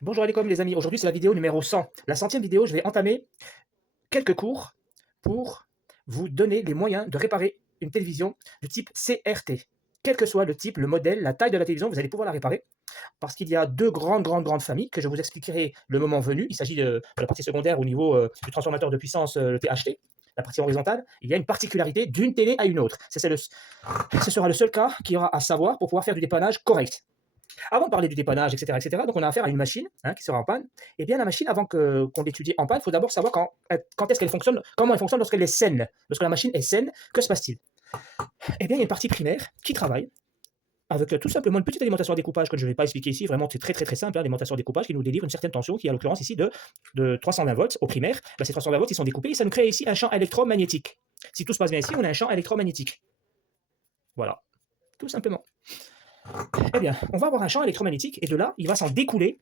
Bonjour Alécom les amis, aujourd'hui c'est la vidéo numéro 100. La centième vidéo, je vais entamer quelques cours pour vous donner les moyens de réparer une télévision du type CRT. Quel que soit le type, le modèle, la taille de la télévision, vous allez pouvoir la réparer parce qu'il y a deux grandes familles que je vous expliquerai le moment venu. Il s'agit de la partie secondaire au niveau du transformateur de puissance, le THT. La partie horizontale, il y a une particularité d'une télé à une autre. Ce sera le seul cas qu'il y aura à savoir pour pouvoir faire du dépannage correct. Avant de parler du dépannage, etc., donc on a affaire à une machine qui sera en panne. Et bien la machine, avant qu'on l'étudie en panne, il faut d'abord savoir quand est-ce qu'elle fonctionne, comment elle fonctionne lorsqu'elle est saine. Lorsque la machine est saine, que se passe-t-il? Eh bien, il y a une partie primaire qui travaille avec tout simplement une petite alimentation à découpage que je ne vais pas expliquer ici. Vraiment, c'est très simple, l'alimentation à découpage qui nous délivre une certaine tension, qui est en l'occurrence ici de 320 volts au primaire. Ben, ces 320 volts, ils sont découpés et ça nous crée ici un champ électromagnétique. Si tout se passe bien ici, on a un champ électromagnétique. Voilà, tout simplement. Eh bien, on va avoir un champ électromagnétique et de là, il va s'en découler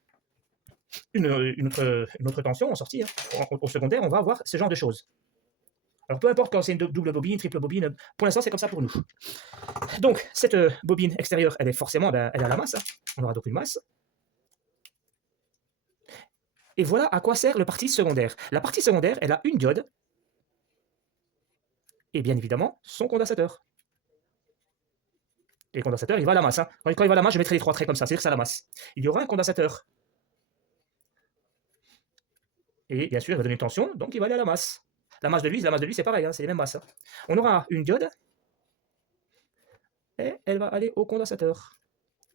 une autre tension en sortie. Au secondaire, on va avoir ce genre de choses. Alors, peu importe quand c'est une double bobine, triple bobine, pour l'instant, c'est comme ça pour nous. Donc, cette bobine extérieure, elle est forcément, elle a la masse. On aura donc une masse. Et voilà à quoi sert la partie secondaire. La partie secondaire, elle a une diode et bien évidemment son condensateur. Et le condensateur, il va à la masse. Quand il va à la masse, je mettrai les trois traits comme ça, c'est-à-dire que c'est à la masse. Il y aura un condensateur. Et bien sûr, il va donner une tension, donc il va aller à la masse. La masse de lui, c'est pareil, c'est les mêmes masses. On aura une diode, et elle va aller au condensateur,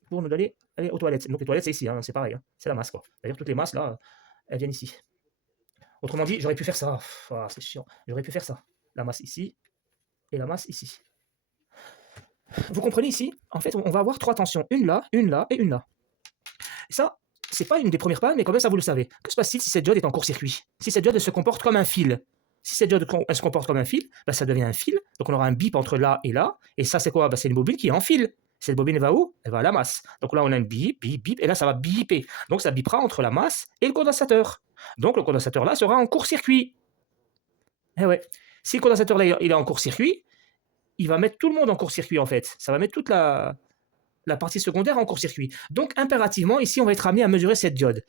pour nous aller aux toilettes. Donc les toilettes, c'est ici, c'est pareil, c'est la masse. D'ailleurs, toutes les masses, là, elles viennent ici. Autrement dit, j'aurais pu faire ça. C'est chiant. J'aurais pu faire ça. La masse ici, et la masse ici. Vous comprenez ici? En fait, on va avoir trois tensions. Une là, et une là. Et ça, c'est pas une des premières pannes, mais quand même, ça vous le savez. Que se passe-t-il si cette diode est en court-circuit? Si cette diode elle se comporte comme un fil? Si cette diode elle se comporte comme un fil, ça devient un fil. Donc on aura un bip entre là. Et ça, c'est quoi? C'est une bobine qui est en fil. Cette bobine elle va où? Elle va à la masse. Donc là, on a un bip, et là, ça va biper. Donc ça bipera entre la masse et le condensateur. Donc le condensateur là sera en court-circuit. Eh ouais. Si le condensateur là, il est en court-circuit, il va mettre tout le monde en court-circuit en fait. Ça va mettre toute la partie secondaire en court-circuit. Donc impérativement, ici, on va être amené à mesurer cette diode.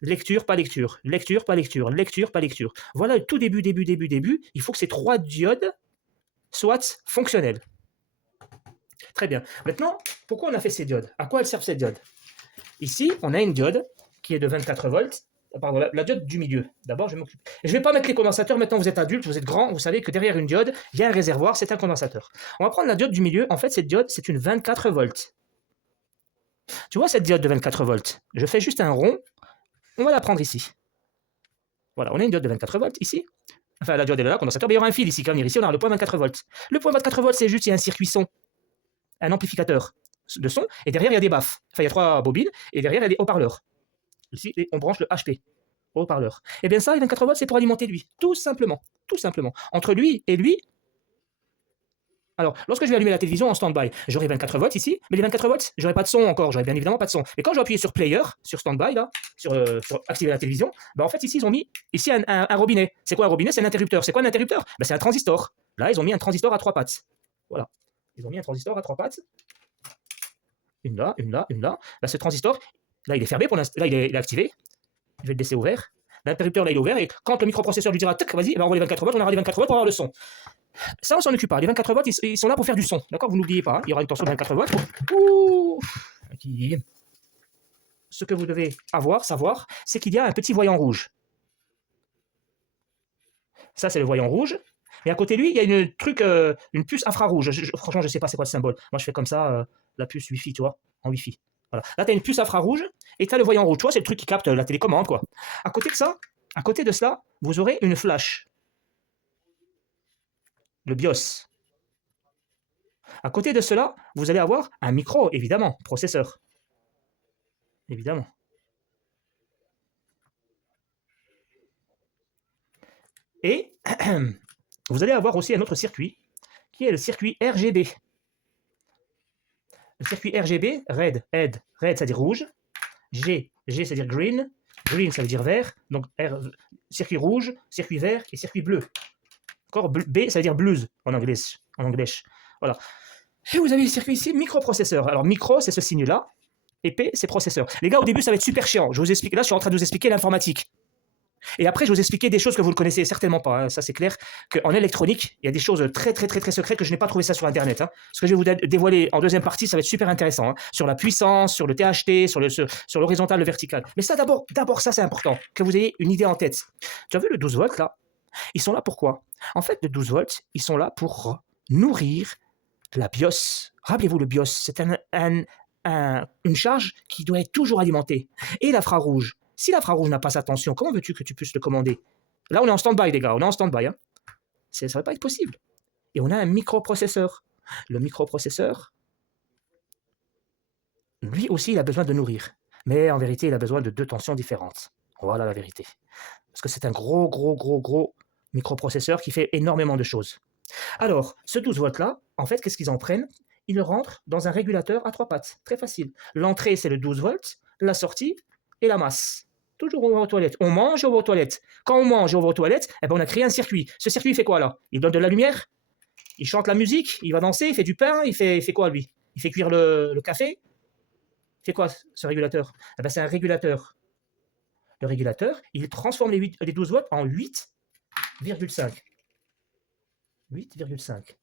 Lecture, pas lecture, lecture, pas lecture, lecture, pas lecture. Voilà le tout début. Il faut que ces trois diodes soient fonctionnelles. Très bien. Maintenant, pourquoi on a fait ces diodes? À quoi elles servent ces diodes? Ici, on a une diode qui est de 24 volts. Pardon, la diode du milieu. D'abord, je m'occupe. Je ne vais pas mettre les condensateurs. Maintenant, vous êtes adulte, vous êtes grand, vous savez que derrière une diode, il y a un réservoir, c'est un condensateur. On va prendre la diode du milieu. En fait, cette diode, c'est une 24 volts. Tu vois cette diode de 24 volts? Je fais juste un rond. On va la prendre ici. Voilà, on a une diode de 24 volts ici. Enfin, la diode est là, le condensateur, mais il y aura un fil ici. Quand on vient ici, on aura le point 24 volts. Le point 24 volts, c'est juste, il y a un circuit son, un amplificateur de son, et derrière, il y a des baffes. Enfin, il y a trois bobines, et derrière, il y a des haut-parleurs. Ici, on branche le HP, haut-parleur. Et bien ça, les 24 volts, c'est pour alimenter lui. Tout simplement. Entre lui et lui, alors, lorsque je vais allumer la télévision en stand-by, j'aurai 24 volts ici, mais les 24 volts, j'aurai pas de son encore, j'aurai bien évidemment pas de son. Et quand je vais appuyer sur player, sur stand-by, là, sur activer la télévision, en fait, ici, ils ont mis ici un robinet. C'est quoi un robinet? C'est un interrupteur. C'est quoi un interrupteur? C'est un transistor. Là, ils ont mis un transistor à trois pattes. Voilà. Ils ont mis un transistor à trois pattes. Une là. Ce transistor, là, il est fermé pour l'instant. Là, il est activé. Je vais le laisser ouvert. L'interrupteur, là, il est ouvert. Et quand le microprocesseur lui dira, tac, vas-y, on va les 24 volts, on aura les 24 volts pour avoir le son. Ça, on s'en occupe pas. Les 24 volts, ils sont là pour faire du son. D'accord? Vous n'oubliez pas. Il y aura une tension de 24 volts. Ouh. Ce que vous devez savoir, c'est qu'il y a un petit voyant rouge. Ça, c'est le voyant rouge. Et à côté de lui, il y a une puce infrarouge. Franchement, je ne sais pas c'est quoi le symbole. Moi, je fais comme ça, la puce Wi-Fi, tu vois, en Wi-Fi. Voilà. Là, tu as une puce infrarouge et tu as le voyant rouge. Tu vois, c'est le truc qui capte la télécommande, quoi. À côté de cela, vous aurez une flash. Le BIOS. À côté de cela, vous allez avoir un micro, évidemment, processeur. Évidemment. Et vous allez avoir aussi un autre circuit, qui est le circuit RGB. Le circuit RGB, red, c'est-à-dire rouge, G, c'est-à-dire green, ça veut dire vert, donc circuit rouge, circuit vert et circuit bleu. D'accord? B, ça veut dire blues en anglais. Voilà. Et vous avez le circuit ici, microprocesseur. Alors micro, c'est ce signe-là. Et P, c'est processeur. Les gars, au début, ça va être super chiant. Je vous explique. Là, je suis en train de vous expliquer l'informatique. Et après, je vais vous expliquer des choses que vous ne connaissez certainement pas. Hein. Ça, c'est clair qu'en électronique, il y a des choses très, très, très, très secrètes que je n'ai pas trouvé ça sur Internet. Hein. Ce que je vais vous dévoiler en deuxième partie, ça va être super intéressant. Hein. Sur la puissance, sur le THT, sur l'horizontal, le vertical. Mais ça, d'abord, ça, c'est important. Que vous ayez une idée en tête. Tu as vu le 12 volts, là? Ils sont là pour quoi? En fait, le 12 volts, ils sont là pour nourrir la BIOS. Rappelez-vous, le BIOS, c'est une charge qui doit être toujours alimentée. Et l'infrarouge, si l'infrarouge n'a pas sa tension, comment veux-tu que tu puisses le commander? Là, on est en stand-by, les gars, on est en stand-by. Hein. Ça ne va pas être possible. Et on a un microprocesseur. Le microprocesseur, lui aussi, il a besoin de nourrir. Mais en vérité, il a besoin de 2 tensions différentes. Voilà la vérité. Parce que c'est un gros microprocesseur qui fait énormément de choses. Alors, ce 12 volts-là, en fait, qu'est-ce qu'ils en prennent? Ils le rentrent dans un régulateur à 3 pattes. Très facile. L'entrée, c'est le 12 volts, la sortie et la masse. Toujours on va aux toilettes. On mange et on va aux toilettes. Quand on mange et on va aux toilettes, eh ben on a créé un circuit. Ce circuit, il fait quoi là? Il donne de la lumière, il chante la musique, il va danser, il fait du pain, il fait quoi lui? Il fait cuire le café? Il fait quoi ce régulateur? Eh ben, c'est un régulateur. Le régulateur, il transforme les 12 volts en 8,5. 8,5.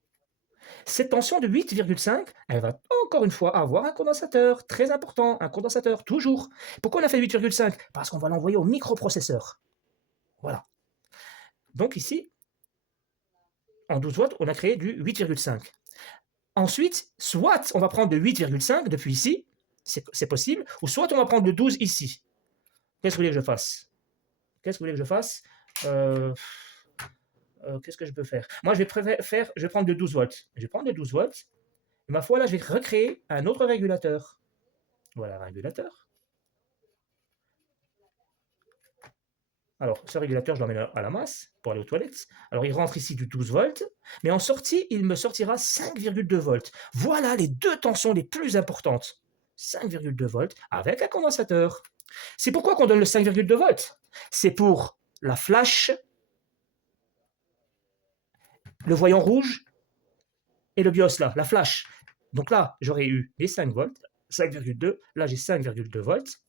Cette tension de 8,5, elle va encore une fois avoir un condensateur, très important, un condensateur, toujours. Pourquoi on a fait 8,5? Parce qu'on va l'envoyer au microprocesseur. Voilà. Donc ici, en 12 volts, on a créé du 8,5. Ensuite, soit on va prendre de 8,5 depuis ici, c'est possible, ou soit on va prendre de 12 ici. Qu'est-ce que vous voulez que je fasse? Qu'est-ce que vous voulez que je fasse Qu'est-ce que je peux faire? Moi, je vais prendre de 12 volts. Je vais prendre de 12 volts. Et ma foi, là, je vais recréer un autre régulateur. Voilà, un régulateur. Alors, ce régulateur, je l'emmène à la masse pour aller aux toilettes. Alors, il rentre ici du 12 volts. Mais en sortie, il me sortira 5,2 volts. Voilà les 2 tensions les plus importantes. 5,2 volts avec un condensateur. C'est pourquoi qu'on donne le 5,2 volts. C'est pour la flash, le voyant rouge et le BIOS là, la flash. Donc là, j'aurais eu les 5 volts, 5,2. Là, j'ai 5,2 volts.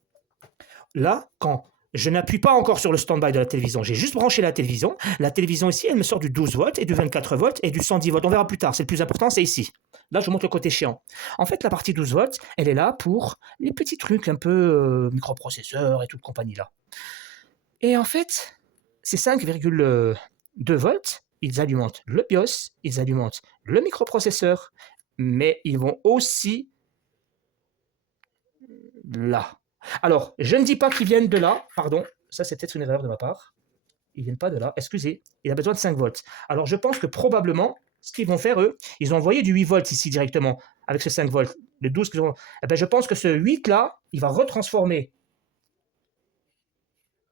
Là, quand je n'appuie pas encore sur le stand-by de la télévision, j'ai juste branché la télévision. La télévision ici, elle me sort du 12 volts et du 24 volts et du 110 volts. On verra plus tard, c'est le plus important, c'est ici. Là, je vous montre le côté chiant. En fait, la partie 12 volts, elle est là pour les petits trucs un peu microprocesseurs et toute compagnie là. Et en fait, ces 5,2 volts, ils alimentent le BIOS, ils alimentent le microprocesseur, mais ils vont aussi là. Alors, je ne dis pas qu'ils viennent de là, pardon, ça c'est peut-être une erreur de ma part. Ils ne viennent pas de là, excusez, il a besoin de 5 volts. Alors, je pense que probablement, ce qu'ils vont faire, eux, ils ont envoyé du 8 volts ici directement, avec ce 5 volts, le 12 qu'ils ont. Eh ben, je pense que ce 8 là, il va retransformer.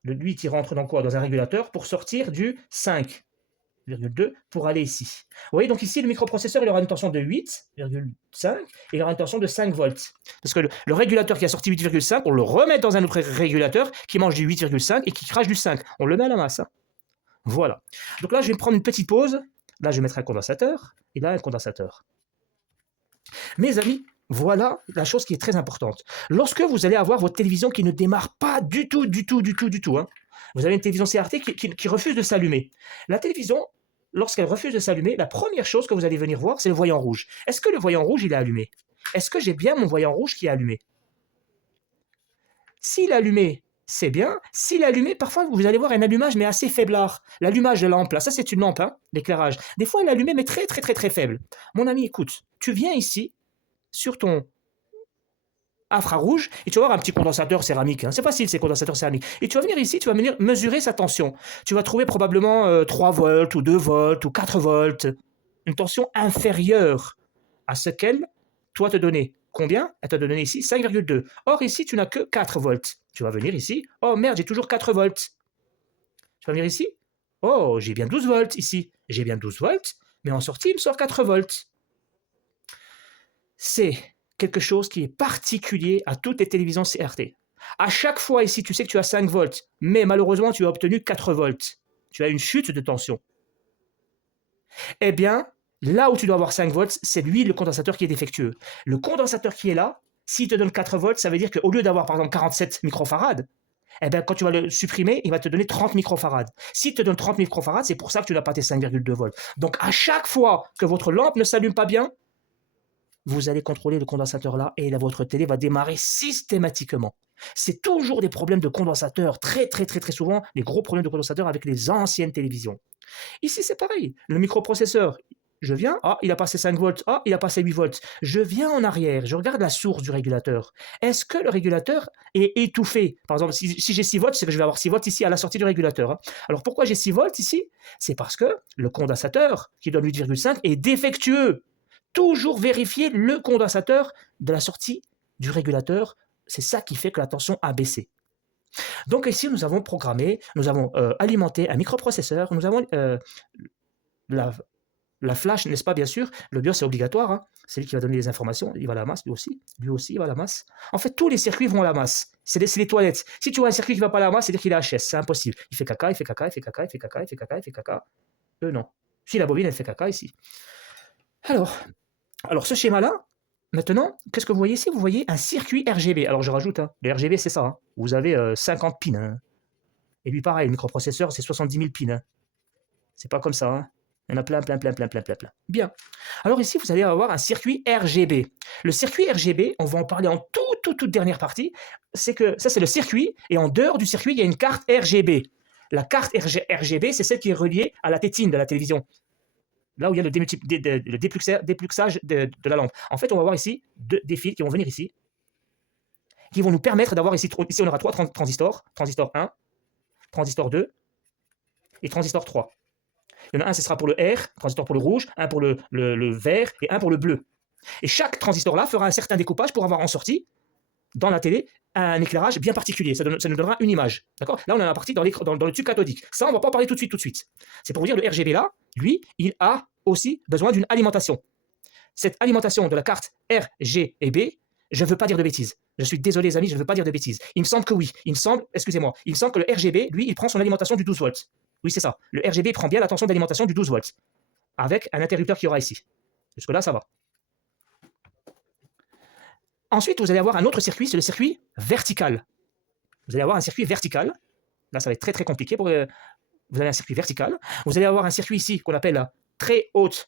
Le 8, il rentre dans quoi? Dans un régulateur pour sortir du 5,2 pour aller ici. Vous voyez, donc ici, le microprocesseur, il aura une tension de 8,5 et il aura une tension de 5 volts. Parce que le régulateur qui a sorti 8,5, on le remet dans un autre régulateur qui mange du 8,5 et qui crache du 5. On le met à la masse. Hein. Voilà. Donc là, je vais me prendre une petite pause. Là, je vais mettre un condensateur. Et là, un condensateur. Mes amis, voilà la chose qui est très importante. Lorsque vous allez avoir votre télévision qui ne démarre pas du tout, hein, vous avez une télévision CRT qui refuse de s'allumer. La télévision, lorsqu'elle refuse de s'allumer, la première chose que vous allez venir voir, c'est le voyant rouge. Est-ce que le voyant rouge, il est allumé? Est-ce que j'ai bien mon voyant rouge qui est allumé? S'il est allumé, c'est bien. S'il est allumé, parfois, vous allez voir un allumage, mais assez faiblard. L'allumage de lampe, là, ça, c'est une lampe, hein, l'éclairage. Des fois, il est allumé, mais très, très, très, très faible. Mon ami, écoute, tu viens ici, sur ton infrarouge, et tu vas avoir un petit condensateur céramique. Hein. C'est facile, ces condensateurs céramiques. Et tu vas venir ici, tu vas venir mesurer sa tension. Tu vas trouver probablement 3 volts, ou 2 volts, ou 4 volts. Une tension inférieure à ce qu'elle, toi, te donnait. Combien? Elle t'a donné ici 5,2. Or, ici, tu n'as que 4 volts. Tu vas venir ici. Oh, merde, j'ai toujours 4 volts. Tu vas venir ici. Oh, j'ai bien 12 volts ici. J'ai bien 12 volts, mais en sortie, il me sort 4 volts. C'est quelque chose qui est particulier à toutes les télévisions CRT. À chaque fois ici, tu sais que tu as 5 volts, mais malheureusement, tu as obtenu 4 volts. Tu as une chute de tension. Eh bien, là où tu dois avoir 5 volts, c'est lui le condensateur qui est défectueux. Le condensateur qui est là, S'il te donne 4 volts, ça veut dire qu'au lieu d'avoir par exemple 47 microfarades, eh bien, quand tu vas le supprimer, il va te donner 30 microfarades. S'il te donne 30 microfarades, c'est pour ça que tu n'as pas tes 5,2 volts. Donc, à chaque fois que votre lampe ne s'allume pas bien, vous allez contrôler le condensateur là et votre télé va démarrer systématiquement. C'est toujours des problèmes de condensateur, très souvent, les gros problèmes de condensateur avec les anciennes télévisions. Ici, c'est pareil. Le microprocesseur, je viens, il a passé 5 volts, il a passé 8 volts. Je viens en arrière, je regarde la source du régulateur. Est-ce que le régulateur est étouffé? Par exemple, si j'ai 6 volts, c'est que je vais avoir 6 volts ici à la sortie du régulateur. Alors pourquoi j'ai 6 volts ici? C'est parce que le condensateur, qui donne 8,5, est défectueux. Toujours vérifier le condensateur de la sortie du régulateur. C'est ça qui fait que la tension a baissé. Donc ici, nous avons programmé, nous avons alimenté un microprocesseur, nous avons la flash, n'est-ce pas, bien sûr. Le BIOS, c'est obligatoire, c'est lui qui va donner les informations, il va à la masse, lui aussi, il va à la masse. En fait, tous les circuits vont à la masse, c'est les toilettes. Si tu vois un circuit qui ne va pas à la masse, c'est-à-dire qu'il est HS, c'est impossible. Il fait caca, il fait caca, il fait caca, il fait caca, il fait caca, il fait caca. Non. Si la bobine, elle fait caca ici. Alors ce schéma-là, maintenant, qu'est-ce que vous voyez ici? Vous voyez un circuit RGB. Alors je rajoute, le RGB c'est ça. Vous avez 50 pins. Et lui pareil, le microprocesseur c'est 70 000 pins. C'est pas comme ça. Il y en a plein. Bien. Alors ici, vous allez avoir un circuit RGB. Le circuit RGB, on va en parler en toute dernière partie. C'est que ça c'est le circuit et en dehors du circuit, il y a une carte RGB. La carte RGB, c'est celle qui est reliée à la tétine de la télévision. Là où il y a le dépluxage de la lampe. En fait, on va voir ici des fils qui vont venir ici, qui vont nous permettre d'avoir ici on aura 3 transistors, transistor 1, transistor 2 et transistor 3. Il y en a un, ce sera pour le R, transistor pour le rouge, un pour le vert et un pour le bleu. Et chaque transistor là fera un certain découpage pour avoir en sortie, dans la télé, un éclairage bien particulier. Ça nous donnera une image. D'accord? Là, on a la partie dans le tube cathodique. Ça, on ne va pas en parler tout de suite. C'est pour vous dire, le RGB là, lui, il a aussi besoin d'une alimentation. Cette alimentation de la carte RGB, je ne veux pas dire de bêtises. Je suis désolé, les amis, je ne veux pas dire de bêtises. Il me semble que oui. Il me semble que le RGB, lui, il prend son alimentation du 12 volts. Oui, c'est ça. Le RGB prend bien la tension d'alimentation du 12 volts. Avec un interrupteur qui aura ici. Jusque-là, ça va. Ensuite, vous allez avoir un autre circuit, c'est le circuit vertical. Vous allez avoir un circuit vertical. Là, ça va être très compliqué. Vous avez un circuit vertical. Vous allez avoir un circuit ici qu'on appelle la très haute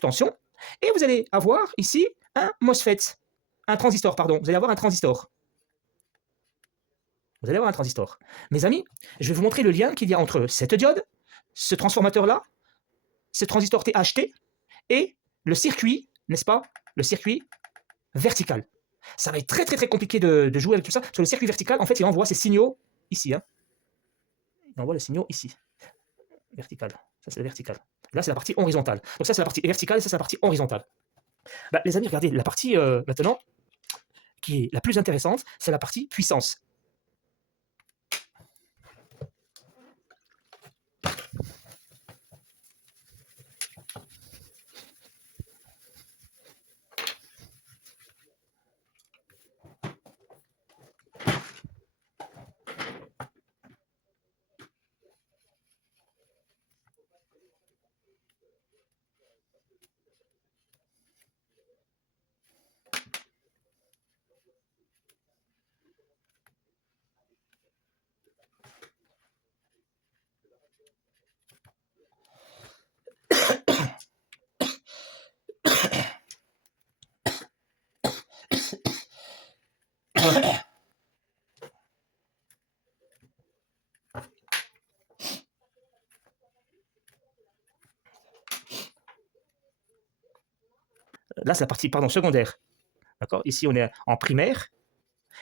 tension. Et vous allez avoir ici un MOSFET. Un transistor, pardon. Vous allez avoir un transistor. Mes amis, je vais vous montrer le lien qu'il y a entre cette diode, ce transformateur-là, ce transistor THT et le circuit, n'est-ce pas? Le circuit vertical. Ça va être très compliqué de jouer avec tout ça, parce que le circuit vertical, en fait, il envoie ses signaux ici. Il envoie les signaux ici. Vertical. Ça, c'est le vertical. Là, c'est la partie horizontale. Donc ça, c'est la partie verticale et ça, c'est la partie horizontale. Les amis, regardez, la partie, maintenant, qui est la plus intéressante, c'est la partie puissance. Là, c'est la partie, secondaire. D'accord? Ici, on est en primaire.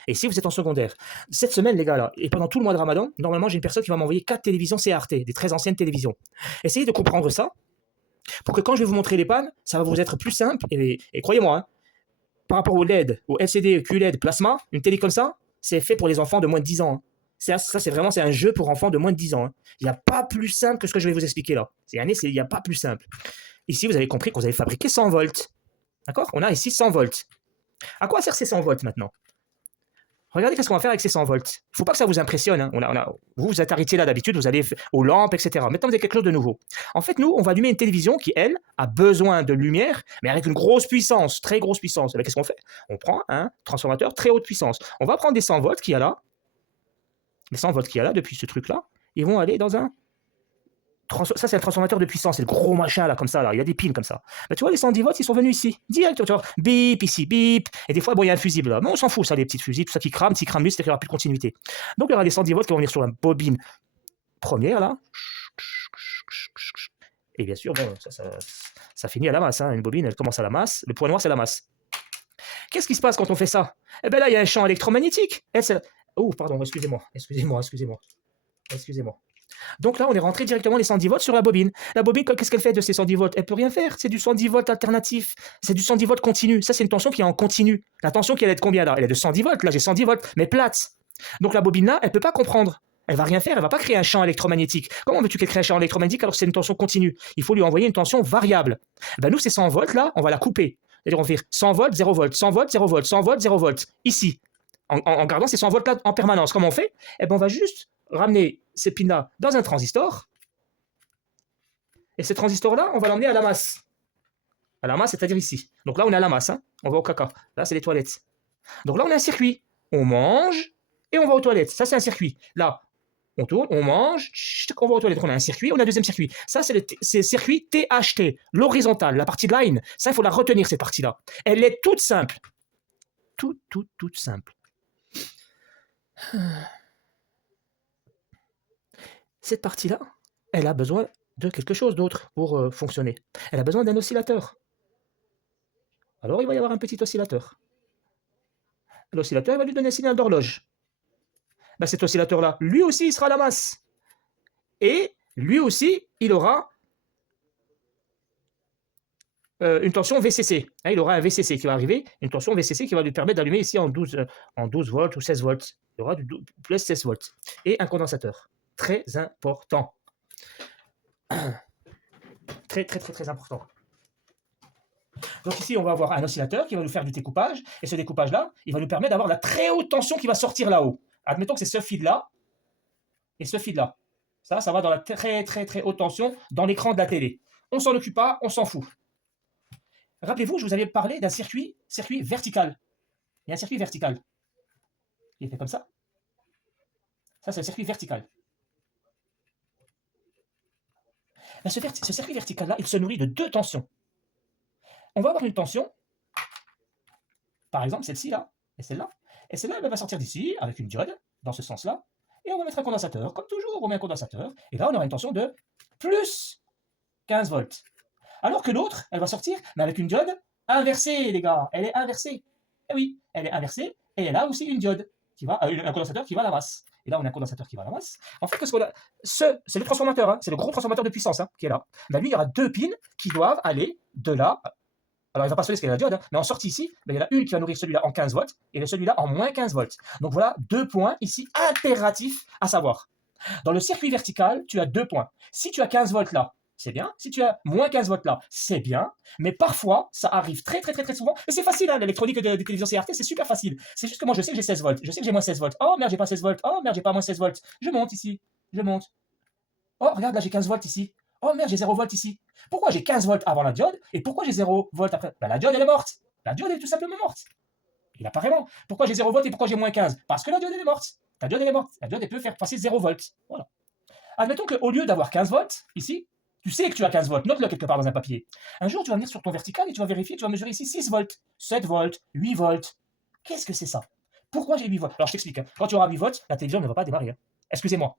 Et si vous êtes en secondaire, cette semaine, les gars, là, et pendant tout le mois de Ramadan, normalement, j'ai une personne qui va m'envoyer 4 télévisions CRT, des très anciennes télévisions. Essayez de comprendre ça, pour que quand je vais vous montrer les pannes, ça va vous être plus simple. Et croyez-moi, par rapport au LED, au LCD, QLED, plasma, une télé comme ça, c'est fait pour les enfants de moins de 10 ans. Ça, c'est un jeu pour enfants de moins de 10 ans. Il n'y a pas plus simple que ce que je vais vous expliquer là. Il n'y a pas plus simple. Ici, vous avez compris que vous avez fabriqué 100 volts. D'accord? On a ici 100 volts. À quoi sert ces 100 volts maintenant? Regardez qu'est-ce qu'on va faire avec ces 100 volts. Il ne faut pas que ça vous impressionne. Hein. Vous êtes arrêté là d'habitude, vous allez aux lampes, etc. Maintenant, vous avez quelque chose de nouveau. En fait, nous, on va allumer une télévision qui, elle, a besoin de lumière, mais avec une grosse puissance, très grosse puissance. Qu'est-ce qu'on fait? On prend un transformateur très haute puissance. On va prendre des 100 volts qu'il y a là. Les 100 volts qu'il y a là, depuis ce truc-là, ils vont aller dans un... Ça, c'est un transformateur de puissance, c'est le gros machin là, comme ça, là. Il y a des pins comme ça. Là, tu vois, les 110 volts, ils sont venus ici, direct, tu vois, bip, ici, bip. Et des fois, bon, il y a un fusible là. Mais on s'en fout, ça, les petites fusils, tout ça qui crame lui, c'est-à-dire qu'il n'y aura plus de continuité. Donc, il y aura des 110 volts qui vont venir sur la bobine première, là. Et bien sûr, bon, ça finit à la masse. Hein. Une bobine, elle commence à la masse. Le point noir, c'est la masse. Qu'est-ce qui se passe quand on fait ça? Eh bien là, il y a un champ électromagnétique. Oh, pardon, excusez-moi. Donc là, on est rentré directement les 110 volts sur la bobine. La bobine, qu'est-ce qu'elle fait de ces 110 volts? Elle peut rien faire. C'est du 110 volts alternatif. C'est du 110 volts continu. Ça, c'est une tension qui est en continu. La tension qui est de combien là? Elle est de 110 volts. Là, j'ai 110 volts, mais plate. Donc la bobine là, elle peut pas comprendre. Elle va rien faire. Elle va pas créer un champ électromagnétique. Comment veux-tu qu'elle crée un champ électromagnétique alors que c'est une tension continue? Il faut lui envoyer une tension variable. Ben nous, ces 100 volts là, on va la couper. C'est-à-dire, on va faire 100 volts, 0 volts, 100 volts, 0 volts, 100 volts, 0 volts. Ici. En gardant ces 100 volts là en permanence. Comment on fait? Eh ben, on va juste ramener ces pins-là dans un transistor. Et ce transistor-là, on va l'emmener à la masse. À la masse, c'est-à-dire ici. Donc là, on est à la masse. Hein. On va au caca. Là, c'est les toilettes. Donc là, on a un circuit. On mange et on va aux toilettes. Ça, c'est un circuit. Là, on tourne, on mange, on va aux toilettes. Donc on a un circuit, on a un deuxième circuit. Ça, c'est le circuit THT, l'horizontale, la partie de line. Ça, il faut la retenir, cette partie-là. Elle est toute simple. Toute simple. Cette partie-là, elle a besoin de quelque chose d'autre pour fonctionner. Elle a besoin d'un oscillateur. Alors, il va y avoir un petit oscillateur. L'oscillateur va lui donner un signal d'horloge. Ben, cet oscillateur-là, lui aussi, il sera à la masse. Et lui aussi, il aura une tension VCC. Hein, il aura un VCC qui va arriver, une tension VCC qui va lui permettre d'allumer ici en 12 volts ou 16 volts. Il y aura du plus 16 volts. Et un condensateur. Très important. Très important. Donc ici, on va avoir un oscillateur qui va nous faire du découpage. Et ce découpage-là, il va nous permettre d'avoir la très haute tension qui va sortir là-haut. Admettons que c'est ce fil-là et ce fil-là. Ça va dans la très haute tension dans l'écran de la télé. On s'en occupe pas, on s'en fout. Rappelez-vous, je vous avais parlé d'un circuit vertical. Il y a un circuit vertical. Il est fait comme ça. Ça, c'est le circuit vertical. Ben, ce circuit vertical-là, il se nourrit de deux tensions. On va avoir une tension, par exemple celle-ci là, et celle-là. Et celle-là, elle va sortir d'ici avec une diode, dans ce sens-là. Et on va mettre un condensateur, comme toujours, on met un condensateur. Et là, on aura une tension de plus 15 volts. Alors que l'autre, elle va sortir, mais avec une diode inversée, les gars. Elle est inversée. Et oui, elle est inversée, et elle a aussi une diode, un condensateur qui va à la masse. Et là, on a un condensateur qui va à la masse. En fait, c'est le transformateur, hein, c'est le gros transformateur de puissance hein, qui est là. Ben, lui, il y aura deux pins qui doivent aller de là. Alors, il ne va pas se laisser qu'il y a la diode, hein, mais en sortie ici, ben, il y en a une qui va nourrir celui-là en 15 volts et celui-là en moins 15 volts. Donc voilà, deux points ici impératifs à savoir. Dans le circuit vertical, tu as deux points. Si tu as 15 volts là, c'est bien. Si tu as moins 15 volts là, c'est bien. Mais parfois, ça arrive très souvent. Et c'est facile, hein, l'électronique des télévisions CRT, c'est super facile. C'est juste que moi, je sais que j'ai 16 volts. Je sais que j'ai moins 16 volts. Oh merde, j'ai pas 16 volts. Oh merde, j'ai pas moins 16 volts. Je monte ici. Je monte. Oh, regarde, là, j'ai 15 volts ici. Oh merde, j'ai 0 volts ici. Pourquoi j'ai 15 volts avant la diode et pourquoi j'ai 0 volts après? Ben, la diode, elle est morte. La diode est tout simplement morte. Il apparaît vraiment. Pourquoi j'ai 0 volts et pourquoi j'ai moins 15? Parce que la diode, elle est morte. La diode, elle est morte. La diode, elle peut faire passer 0 volts. Voilà. Admettons qu'au lieu d'avoir 15 volts, ici, tu sais que tu as 15 volts. Note-le quelque part dans un papier. Un jour, tu vas venir sur ton vertical et tu vas vérifier, tu vas mesurer ici 6 volts, 7 volts, 8 volts. Qu'est-ce que c'est ça? Pourquoi j'ai 8 volts? Alors, je t'explique. Hein. Quand tu auras 8 volts, la télévision ne va pas démarrer. Hein. Excusez-moi.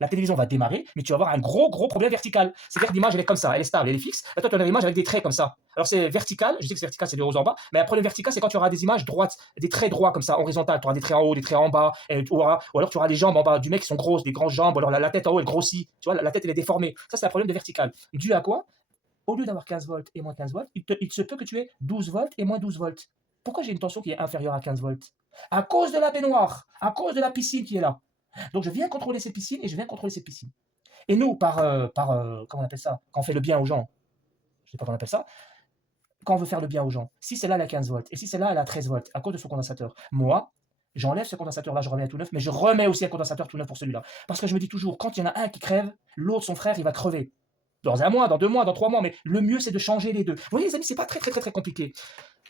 La télévision va démarrer, mais tu vas avoir un gros problème vertical. C'est-à-dire que l'image, elle est comme ça, elle est stable, elle est fixe. Là, toi, tu as une image avec des traits comme ça. Alors, c'est vertical, je sais que c'est vertical, c'est de haut en bas, mais un problème vertical, c'est quand tu auras des images droites, des traits droits comme ça, horizontales. Tu auras des traits en haut, des traits en bas, ou alors tu auras les jambes en bas du mec qui sont grosses, des grandes jambes, ou alors la tête en haut, elle grossit. Tu vois, la tête, elle est déformée. Ça, c'est un problème de vertical. Dû à quoi? Au lieu d'avoir 15 volts et moins 15 volts, il se peut que tu aies 12 volts et moins 12 volts. Pourquoi j'ai une tension qui est inférieure à 15 volts? À cause de la baignoire, à cause de la piscine qui est là. Donc je viens contrôler cette piscine et je viens contrôler cette piscine. Et nous, comment on appelle ça? Quand on fait le bien aux gens, je ne sais pas comment on appelle ça, quand on veut faire le bien aux gens, si celle-là elle a 15 volts et si celle-là elle a 13 volts, à cause de son condensateur, moi, j'enlève ce condensateur-là, je remets un tout neuf, mais je remets aussi un condensateur tout neuf pour celui-là. Parce que je me dis toujours, quand il y en a un qui crève, l'autre, son frère, il va crever. Dans 1 mois, dans 2 mois, dans 3 mois, mais le mieux, c'est de changer les deux. Vous voyez, les amis, c'est pas très compliqué.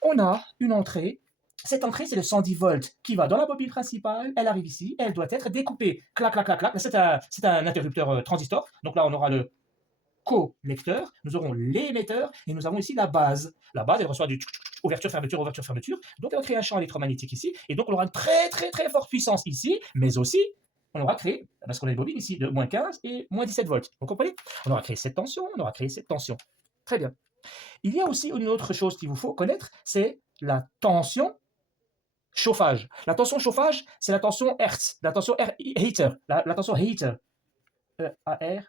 On a une entrée. Cette entrée, c'est le 110 volts qui va dans la bobine principale, elle arrive ici, elle doit être découpée. Clac, clac, clac, clac. C'est un interrupteur transistor. Donc là, on aura le collecteur, nous aurons l'émetteur et nous avons ici la base. La base, elle reçoit du ouverture, fermeture, ouverture, fermeture. Donc, elle va créer un champ électromagnétique ici. Et donc, on aura une très forte puissance ici, mais aussi, on aura créé, parce qu'on a une bobine ici de moins 15 et moins 17 volts. Vous comprenez? On aura créé cette tension, on aura créé cette tension. Très bien. Il y a aussi une autre chose qu'il vous faut connaître, c'est la tension chauffage. La tension chauffage, c'est la tension Hertz, la tension heater, la tension heater. E-A-R,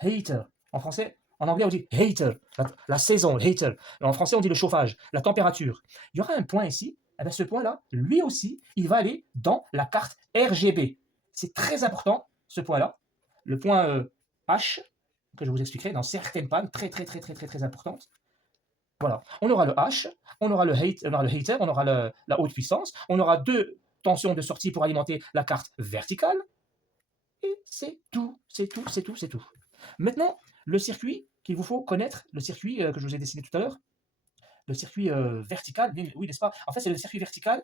heater. En français, en anglais, on dit heater, la saison, heater. En français, on dit le chauffage, la température. Il y aura un point ici. Eh bien, ce point-là, lui aussi, il va aller dans la carte RGB. C'est très important, ce point-là. Le point H, que je vous expliquerai dans certaines pannes très importantes. Voilà. On aura le H, on aura le heater, on aura la haute puissance, on aura 2 tensions de sortie pour alimenter la carte verticale. Et c'est tout. Maintenant, le circuit qu'il vous faut connaître, le circuit que je vous ai dessiné tout à l'heure, le circuit vertical, oui, n'est-ce pas? En fait, c'est le circuit vertical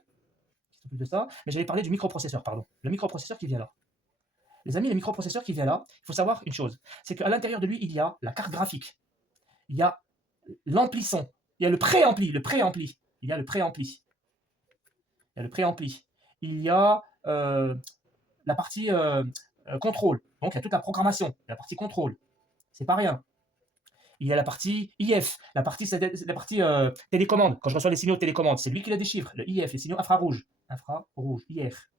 qui s'occupe de ça, mais j'allais parler du microprocesseur, pardon. Le microprocesseur qui vient là. Les amis, le microprocesseur qui vient là, il faut savoir une chose, c'est qu'à l'intérieur de lui, il y a la carte graphique, il y a l'ampli son, il y a le préampli, il y a le préampli, il y a la partie contrôle, donc il y a toute la programmation, la partie contrôle, c'est pas rien. Il y a la partie IF, la partie télécommande. Quand je reçois les signaux de télécommande, c'est lui qui les déchiffre, le IF, les signaux infrarouges, IF.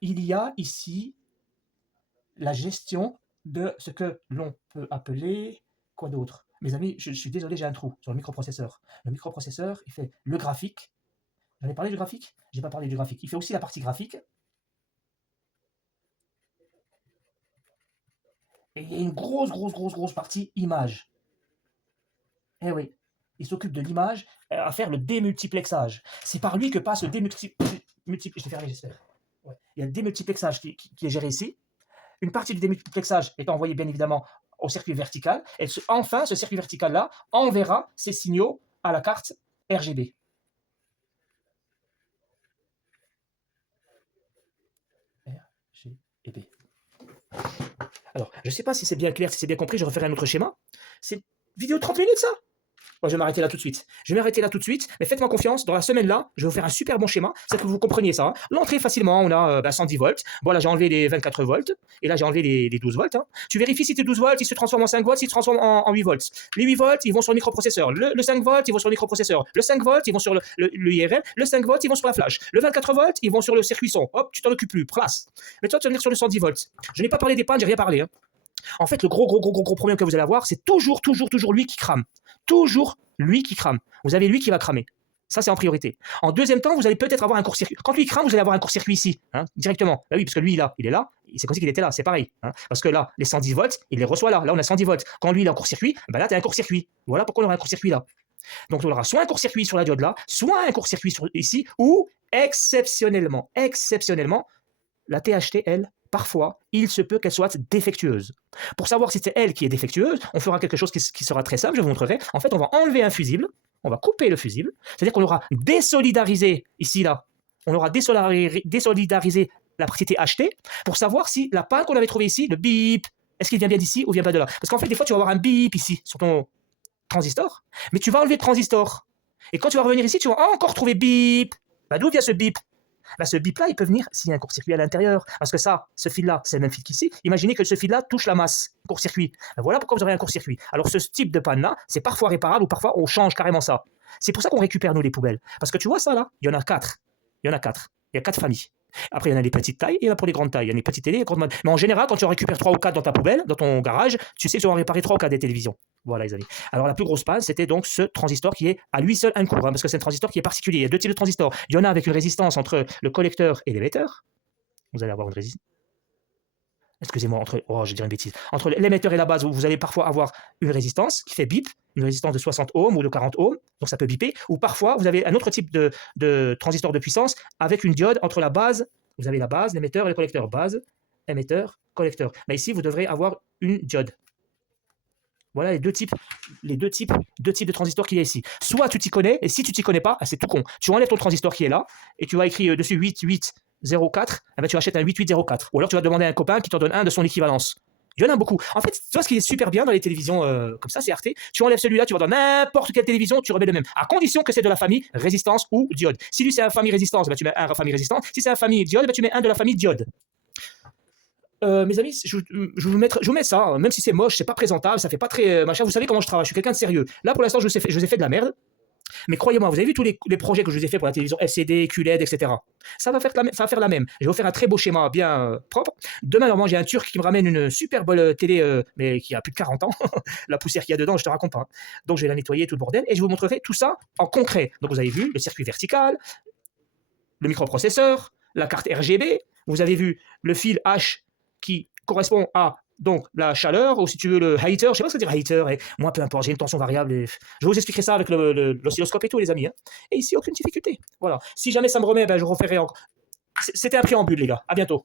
Il y a ici la gestion de ce que l'on peut appeler, quoi d'autre? Mes amis, je suis désolé, j'ai un trou sur le microprocesseur. Le microprocesseur, il fait le graphique. J'en ai parlé du graphique? J'ai pas parlé du graphique. Il fait aussi la partie graphique. Et il y a une grosse partie image. Eh oui, il s'occupe de l'image à faire le démultiplexage. C'est par lui que passe le démultiplexage. Je vais fermer, j'espère. Ouais. Il y a le démultiplexage qui est géré ici. Une partie du démultiplexage est envoyée bien évidemment au circuit vertical. Et enfin, ce circuit vertical-là enverra ses signaux à la carte RGB. RGB. Alors, je ne sais pas si c'est bien clair, si c'est bien compris, je referai un autre schéma. C'est une vidéo de 30 minutes, ça? Moi, je vais m'arrêter là tout de suite. Mais faites-moi confiance, dans la semaine-là, je vais vous faire un super bon schéma, c'est que vous compreniez ça. Hein. L'entrée, facilement, on a 110 volts. Bon, là, j'ai enlevé les 24 volts, et là, j'ai enlevé les 12 volts. Hein. Tu vérifies si tes 12 volts, ils se transforment en 5 volts, ils se transforment en 8 volts. Les 8 volts, ils vont sur le microprocesseur. Le 5 volts, ils vont sur le microprocesseur. Le 5 volts, ils vont sur le IRM. Le 5 volts, ils vont sur la flash. Le 24 volts, ils vont sur le circuit son. Hop, tu t'en occupes plus, place. Mais toi, tu vas venir sur le 110 volts. Je n'ai pas parlé des pannes, j'ai rien parlé. Hein. En fait, le gros problème que vous allez avoir, c'est toujours lui qui crame. Toujours lui qui crame. Vous avez lui qui va cramer. Ça, c'est en priorité. En deuxième temps, vous allez peut-être avoir un court-circuit. Quand lui crame, vous allez avoir un court-circuit ici, hein, directement. Bah oui, parce que lui, là, il est là. C'est comme si il était là, c'est pareil. Hein, parce que là, les 110 volts, il les reçoit là. Là, on a 110 volts. Quand lui, il est en court-circuit, bah là, tu as un court-circuit. Voilà pourquoi on aura un court-circuit là. Donc, on aura soit un court-circuit sur la diode là, soit un court-circuit ici, ou exceptionnellement, la THT, elle, parfois, il se peut qu'elle soit défectueuse. Pour savoir si c'est elle qui est défectueuse, on fera quelque chose qui sera très simple, je vous montrerai. En fait, on va enlever un fusible, on va couper le fusible, c'est-à-dire qu'on aura désolidarisé, ici, là, on aura désolidarisé la partie THT pour savoir si la panne qu'on avait trouvée ici, le bip, est-ce qu'il vient bien d'ici ou vient pas de là? Parce qu'en fait, des fois, tu vas avoir un bip ici, sur ton transistor, mais tu vas enlever le transistor. Et quand tu vas revenir ici, tu vas encore trouver bip. Bah, d'où vient ce bip? Bah, ce bip-là, il peut venir s'il y a un court-circuit à l'intérieur. Parce que ça, ce fil-là, c'est le même fil qu'ici. Imaginez que ce fil-là touche la masse, court-circuit. Ben voilà pourquoi vous aurez un court-circuit. Alors, ce type de panne-là, c'est parfois réparable ou parfois on change carrément ça. C'est pour ça qu'on récupère, nous, les poubelles. Parce que tu vois ça, là, il y en a 4. Il y a 4 familles. Après, il y en a les petites tailles et il y en a pour les grandes tailles. Il y a les petites télé et les grandes tailles. Mais en général, quand tu en récupères 3 ou 4 dans ta poubelle, dans ton garage, tu sais que tu vas en réparer 3 ou 4 des télévisions. Voilà, les amis. Alors, la plus grosse panne, c'était donc ce transistor qui est à lui seul un court, hein, parce que c'est un transistor qui est particulier. Il y a 2 types de transistors. Il y en a avec une résistance entre le collecteur et l'émetteur. Vous allez avoir une résistance. excusez-moi, oh, je vais dire une bêtise, entre l'émetteur et la base, vous allez parfois avoir une résistance qui fait bip, une résistance de 60 ohms ou de 40 ohms, donc ça peut biper, ou parfois vous avez un autre type de transistor de puissance avec une diode entre la base, vous avez la base, l'émetteur et le collecteur, base, émetteur, collecteur. Mais ici, vous devrez avoir une diode. Voilà les deux types de transistors qu'il y a ici. Soit tu t'y connais, et si tu t'y connais pas, c'est tout con. Tu enlèves ton transistor qui est là, et tu vas écrire dessus 8804, eh ben tu achètes un 8804. Ou alors tu vas demander à un copain qui t'en donne un de son équivalence. Il y en a beaucoup. En fait, tu vois ce qui est super bien dans les télévisions comme ça, c'est RT. Tu enlèves celui-là, tu vas dans n'importe quelle télévision, tu remets le même. À condition que c'est de la famille résistance ou diode. Si lui c'est la famille résistance, ben tu mets un de la famille résistance. Si c'est la famille diode, ben tu mets un de la famille diode. Mes amis, je vous mets ça, même si c'est moche, c'est pas présentable, ça fait pas très machin. Vous savez comment je travaille, je suis quelqu'un de sérieux. Là, pour l'instant, je vous ai fait de la merde. Mais croyez-moi, vous avez vu tous les projets que je vous ai fait pour la télévision LCD, QLED, etc. Ça va faire la même. Je vais vous faire un très beau schéma bien propre. Demain, normalement, j'ai un Turc qui me ramène une super bonne télé, mais qui a plus de 40 ans. La poussière qu'il y a dedans, je te raconte pas. Donc, je vais la nettoyer, tout le bordel, et je vous montrerai tout ça en concret. Donc, vous avez vu le circuit vertical, le microprocesseur, la carte RGB. Vous avez vu le fil H qui correspond à donc la chaleur, ou si tu veux le heater, je sais pas ce que dire heater, et moi peu importe, j'ai une tension variable, et je vais vous expliquer ça avec l'oscilloscope et tout les amis, hein. Et ici aucune difficulté, voilà. Si jamais ça me remet, ben, je referai encore. C'était un préambule les gars, à bientôt.